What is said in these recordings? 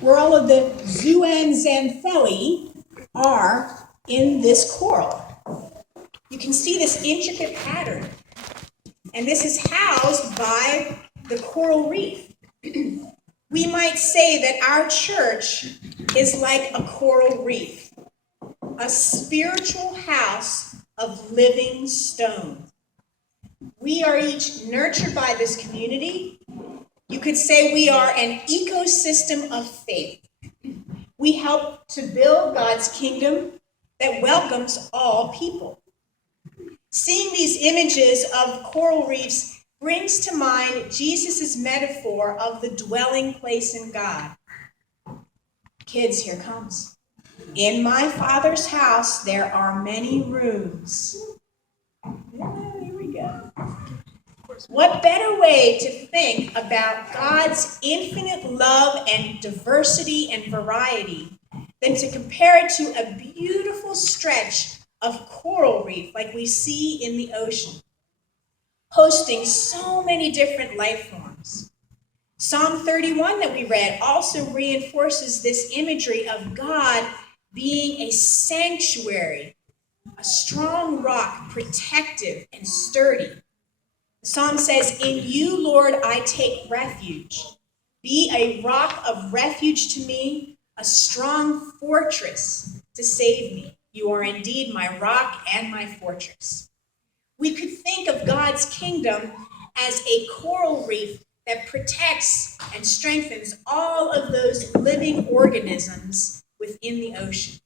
where all of the zooxanthellae are in this coral. You can see this intricate pattern, and this is housed by the coral reef. We might say that our church is like a coral reef, a spiritual house of living stone. We are each nurtured by this community. You could say we are an ecosystem of faith. We help to build God's kingdom that welcomes all people. Seeing these images of coral reefs brings to mind Jesus' metaphor of the dwelling place in God. Kids, here comes. In my Father's house, there are many rooms. Yeah, here we go. What better way to think about God's infinite love and diversity and variety than to compare it to a beautiful stretch of coral reef like we see in the ocean, hosting so many different life forms. Psalm 31 that we read also reinforces this imagery of God being a sanctuary, a strong rock, protective and sturdy. The psalm says, "In you, Lord, I take refuge. Be a rock of refuge to me, a strong fortress to save me. You are indeed my rock and my fortress." We could think of God's kingdom as a coral reef that protects and strengthens all of those living organisms within the ocean.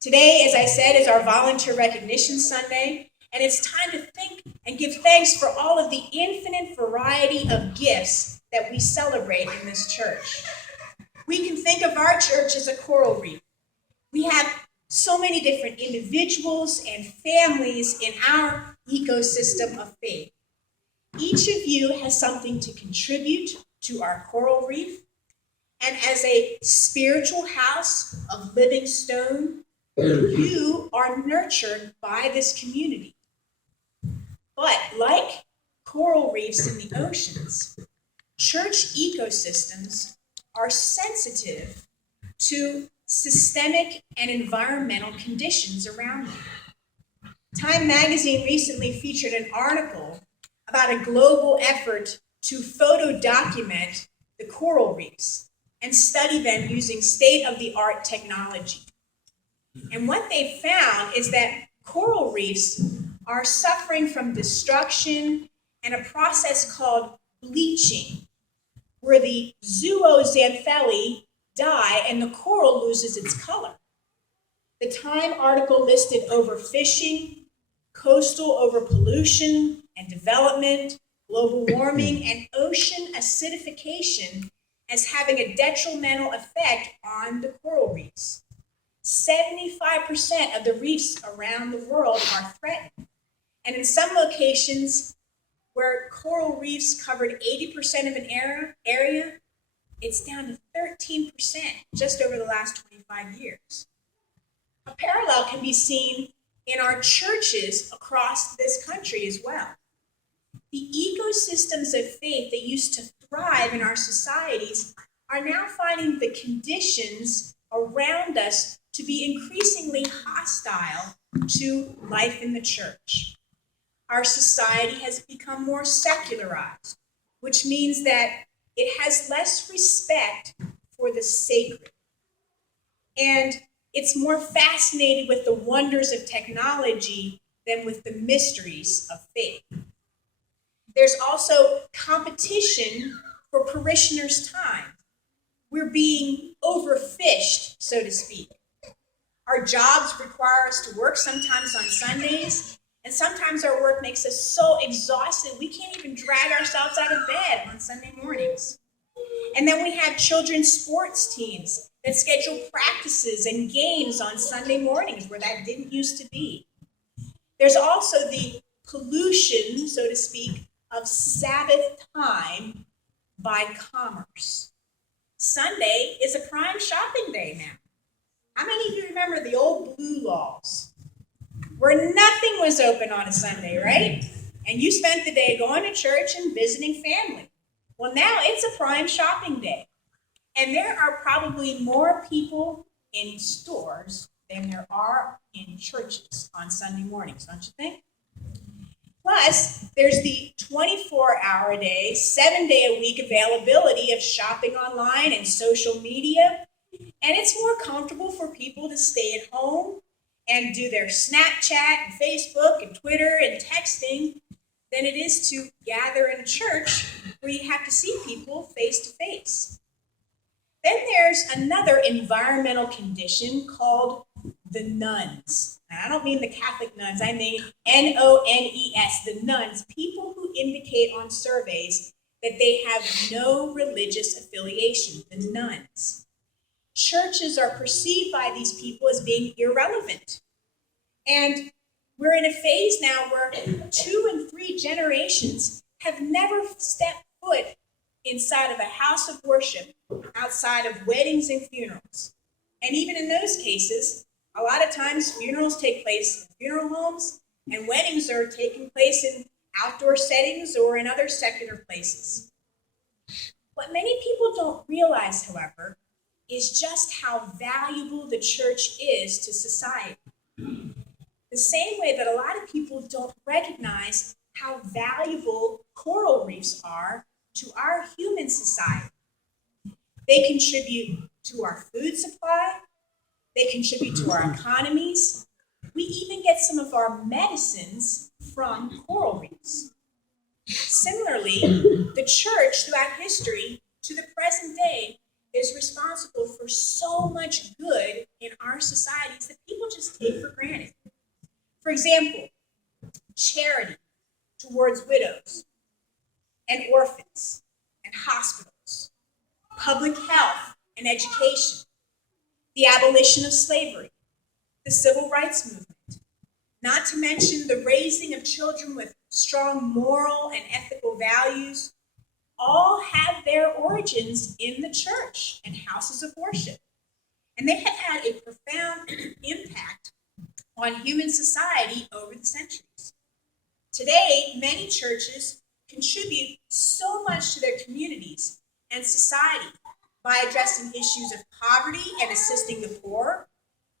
Today, as I said, is our Volunteer Recognition Sunday, and it's time to think and give thanks for all of the infinite variety of gifts that we celebrate in this church. We can think of our church as a coral reef. We have so many different individuals and families in our ecosystem of faith. Each of you has something to contribute to our coral reef, and as a spiritual house of living stone, you are nurtured by this community. But like coral reefs in the oceans, church ecosystems are sensitive to systemic and environmental conditions around them. Time magazine recently featured an article about a global effort to photo document the coral reefs and study them using state-of-the-art technology. And what they found is that coral reefs are suffering from destruction and a process called bleaching, where the zooxanthellae die and the coral loses its color. The Time article listed overfishing, coastal overpollution and development, global warming, and ocean acidification as having a detrimental effect on the coral reefs. 75% of the reefs around the world are threatened. And in some locations where coral reefs covered 80% of an area, it's down to 13% just over the last 25 years. A parallel can be seen in our churches across this country as well. The ecosystems of faith that used to thrive in our societies are now finding the conditions around us to be increasingly hostile to life in the church. Our society has become more secularized, which means that it has less respect for the sacred. And it's more fascinated with the wonders of technology than with the mysteries of faith. There's also competition for parishioners' time. We're being overfished, so to speak. Our jobs require us to work sometimes on Sundays, and sometimes our work makes us so exhausted we can't even drag ourselves out of bed on Sunday mornings. And then we have children's sports teams that schedule practices and games on Sunday mornings where that didn't used to be. There's also the pollution, so to speak, of Sabbath time by commerce. Sunday is a prime shopping day now. How many of you remember the old blue laws where nothing was open on a Sunday, right? And you spent the day going to church and visiting family. Well, now it's a prime shopping day. And there are probably more people in stores than there are in churches on Sunday mornings, don't you think? Plus, there's the 24-hour-a-day, 7-day-a-week availability of shopping online and social media. And it's more comfortable for people to stay at home and do their Snapchat and Facebook and Twitter and texting than it is to gather in a church where you have to see people face to face. Then there's another environmental condition called the nuns. Now, I don't mean the Catholic nuns, I mean N-O-N-E-S, the nuns, people who indicate on surveys that they have no religious affiliation, the nuns. Churches are perceived by these people as being irrelevant. And we're in a phase now where 2 and 3 generations have never stepped foot inside of a house of worship outside of weddings and funerals. And even in those cases, a lot of times funerals take place in funeral homes and weddings are taking place in outdoor settings or in other secular places. What many people don't realize, however, is just how valuable the church is to society. The same way that a lot of people don't recognize how valuable coral reefs are to our human society. They contribute to our food supply, they contribute to our economies. We even get some of our medicines from coral reefs. Similarly, the church throughout history to the present day is responsible for so much good in our societies that people just take for granted. For example, charity towards widows and orphans and hospitals, public health and education, the abolition of slavery, the civil rights movement, not to mention the raising of children with strong moral and ethical values, all have their origins in the church and houses of worship. And they have had a profound impact on human society over the centuries. Today, many churches contribute so much to their communities and society by addressing issues of poverty and assisting the poor,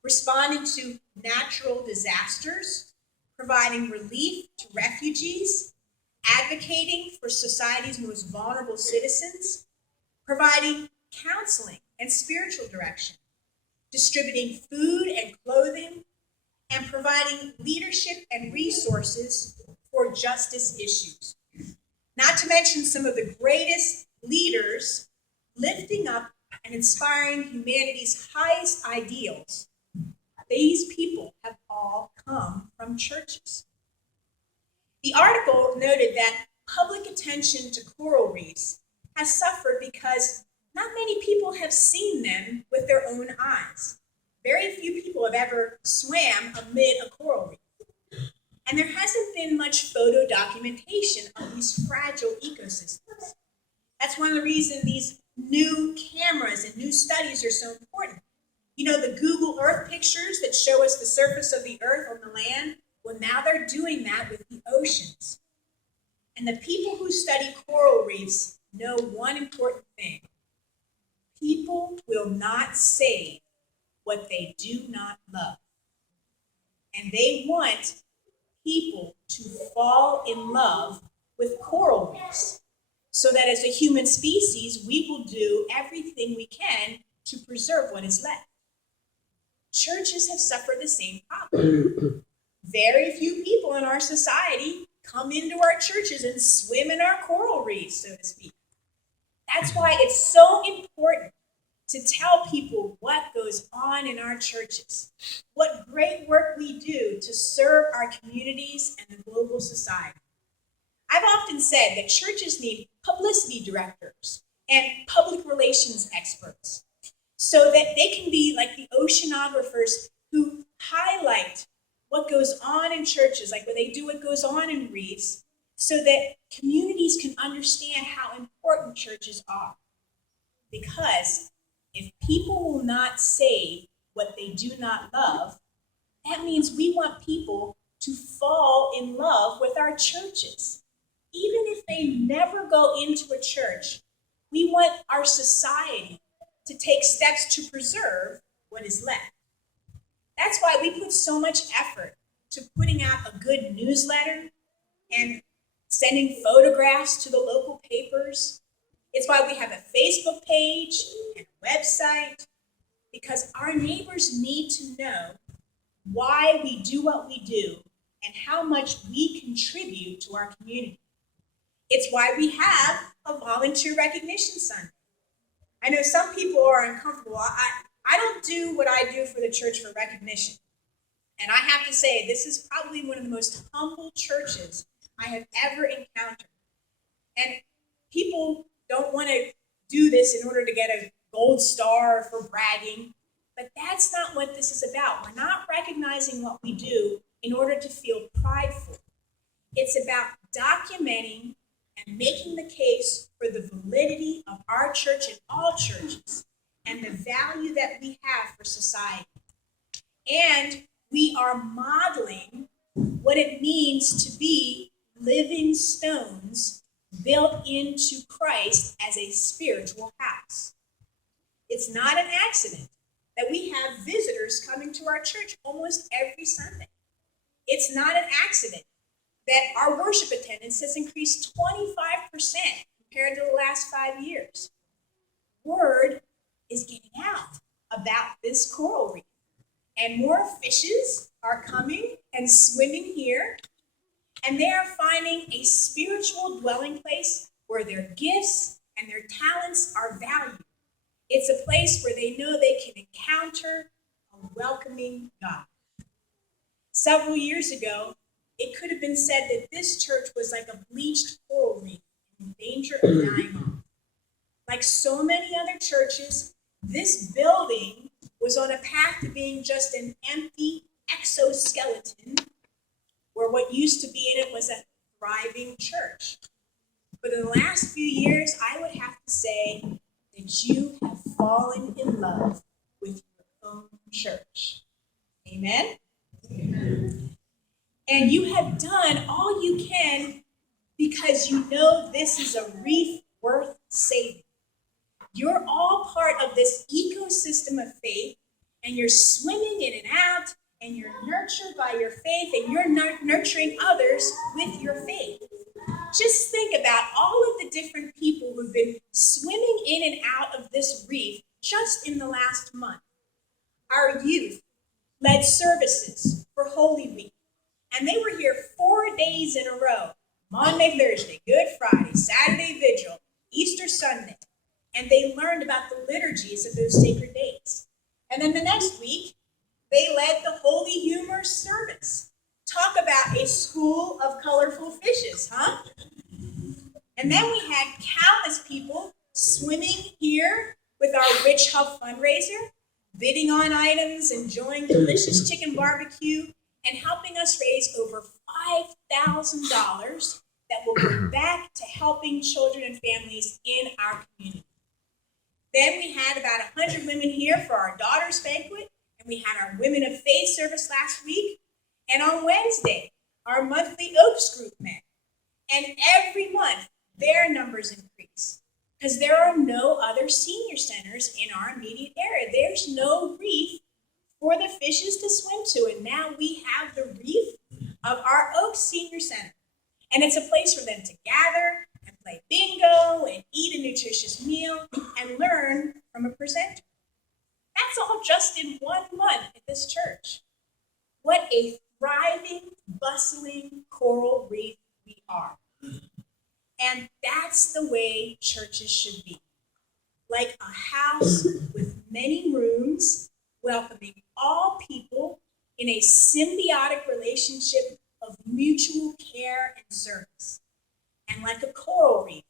responding to natural disasters, providing relief to refugees, advocating for society's most vulnerable citizens, providing counseling and spiritual direction, distributing food and clothing, and providing leadership and resources for justice issues. Not to mention some of the greatest leaders lifting up and inspiring humanity's highest ideals. These people have all come from churches. The article noted that public attention to coral reefs has suffered because not many people have seen them with their own eyes. Very few people have ever swam amid a coral reef. And there hasn't been much photo documentation of these fragile ecosystems. That's one of the reasons these new cameras and new studies are so important. You know, the Google Earth pictures that show us the surface of the earth on the land? Well, now they're doing that with the oceans. And the people who study coral reefs know one important thing. People will not save what they do not love. And they want people to fall in love with coral reefs so that as a human species, we will do everything we can to preserve what is left. Churches have suffered the same problem. Very few people in our society come into our churches and swim in our coral reefs, so to speak. That's why it's so important to tell people what goes on in our churches, what great work we do to serve our communities and the global society. I've often said that churches need publicity directors and public relations experts so that they can be like the oceanographers who highlight what goes on in churches, like when they do what goes on in reefs, so that communities can understand how important churches are. Because if people will not save what they do not love, that means we want people to fall in love with our churches. Even if they never go into a church, we want our society to take steps to preserve what is left. That's why we put so much effort to putting out a good newsletter and sending photographs to the local papers. It's why we have a Facebook page and a website, because our neighbors need to know why we do what we do and how much we contribute to our community. It's why we have a volunteer recognition Sunday. I know some people are uncomfortable. I don't do what I do for the church for recognition. And I have to say, this is probably one of the most humble churches I have ever encountered. And people don't want to do this in order to get a gold star for bragging. But that's not what this is about. We're not recognizing what we do in order to feel prideful. It's about documenting and making the case for the validity of our church and all churches and the value that we have for society. And we are modeling what it means to be living stones built into Christ as a spiritual house. It's not an accident that we have visitors coming to our church almost every Sunday. It's not an accident that our worship attendance has increased 25% compared to the last 5 years. Word is getting out about this coral reef, and more fishes are coming and swimming here, and they are finding a spiritual dwelling place where their gifts and their talents are valued. It's a place where they know they can encounter a welcoming God. Several years ago, it could have been said that this church was like a bleached coral reef in danger of dying off. Like so many other churches, this building was on a path to being just an empty exoskeleton, where what used to be in it was a thriving church. But in the last few years, I would have to say that you have fallen in love with your own church. Amen? Amen. And you have done all you can because you know this is a reef worth saving. You're all part of this ecosystem of faith, and you're swimming in and out, and you're nurtured by your faith, and you're nurturing others with your faith. Just think about all of the different people who've been swimming in and out of this reef just in the last month. Our youth led services for Holy Week, and they were here 4 days in a row: Monday, Thursday, Good Friday, Saturday Vigil, Easter Sunday. And they learned about the liturgies of those sacred days. And then the next week, they led the Holy Humor service. Talk about a school of colorful fishes, huh? And then we had countless people swimming here with our Rich Huff fundraiser, bidding on items, enjoying delicious chicken barbecue, and helping us raise over $5,000 that will go back to helping children and families in our community. Then we had about 100 women here for our Daughters Banquet, and we had our Women of Faith service last week. And on Wednesday, our monthly Oaks group met. And every month, their numbers increase because there are no other senior centers in our immediate area. There's no reef for the fishes to swim to, and now we have the reef of our Oaks Senior Center. And it's a place for them to gather and play bingo and eat a nutritious meal and learn from a presenter. That's all just in 1 month at this church. What a thriving, bustling coral reef we are. And that's the way churches should be. Like a house with many rooms, welcoming all people in a symbiotic relationship of mutual care and service. And like a coral reef,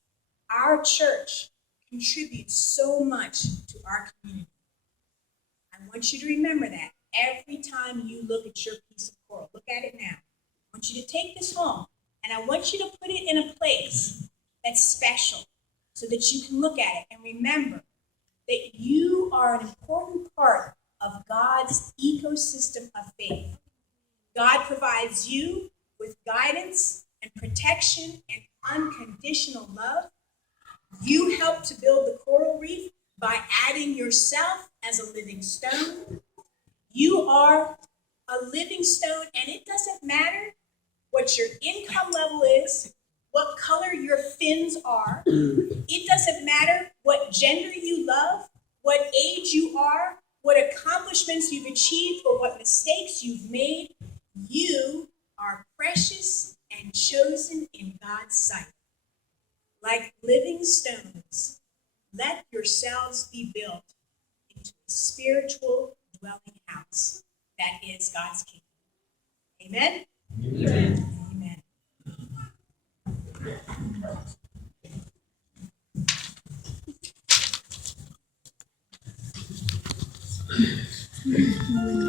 our church contributes so much to our community. I want you to remember that every time you look at your piece of coral. Look at it now. I want you to take this home, and I want you to put it in a place that's special so that you can look at it and remember that you are an important part of God's ecosystem of faith. God provides you with guidance and protection and unconditional love. You help to build the coral reef by adding yourself as a living stone. You are a living stone, and it doesn't matter what your income level is, what color your fins are. It doesn't matter what gender you love, what age you are, what accomplishments you've achieved, or what mistakes you've made. You are precious and chosen in God's sight. Like living stones, let yourselves be built into a spiritual dwelling house that is God's kingdom. Amen? Amen. Amen.